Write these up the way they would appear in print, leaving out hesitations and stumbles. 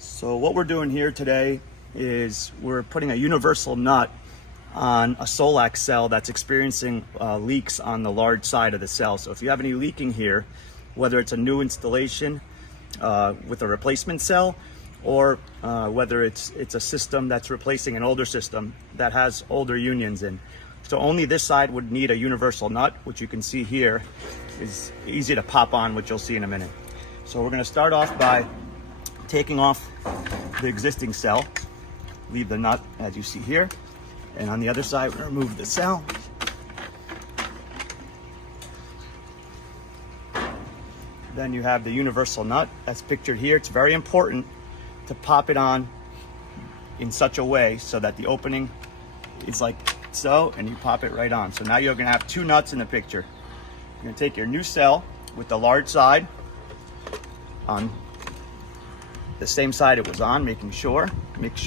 So what we're doing here today is we're putting a universal nut on a Solaxx cell that's experiencing leaks on the large side of the cell. So if you have any leaking here, whether it's a new installation with a replacement cell, or whether it's a system that's replacing an older system that has older unions in. So only this side would need a universal nut, which you can see here is easy to pop on, which you'll see in a minute. So we're going to start off by taking off the existing cell, leave the nut as you see here, and on the other side we're going to remove the cell. Then you have the universal nut that's pictured here. It's very important to pop it on in such a way so that the opening is like so, and you pop it right on. So now you're going to have two nuts in the picture. You're going to take your new cell with the large side on the same side it was on, make sure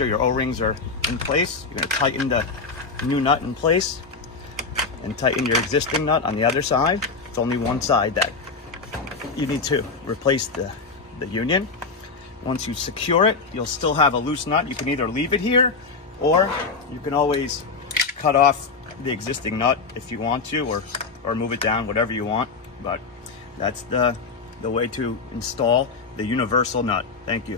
your O-rings are in place. You're going to tighten the new nut in place and tighten your existing nut on the other side. It's only one side that you need to replace the union. Once you secure it, you'll still have a loose nut. You can either leave it here, or you can always cut off the existing nut if you want to, or move it down, whatever you want. But that's the way to install the universal nut. Thank you.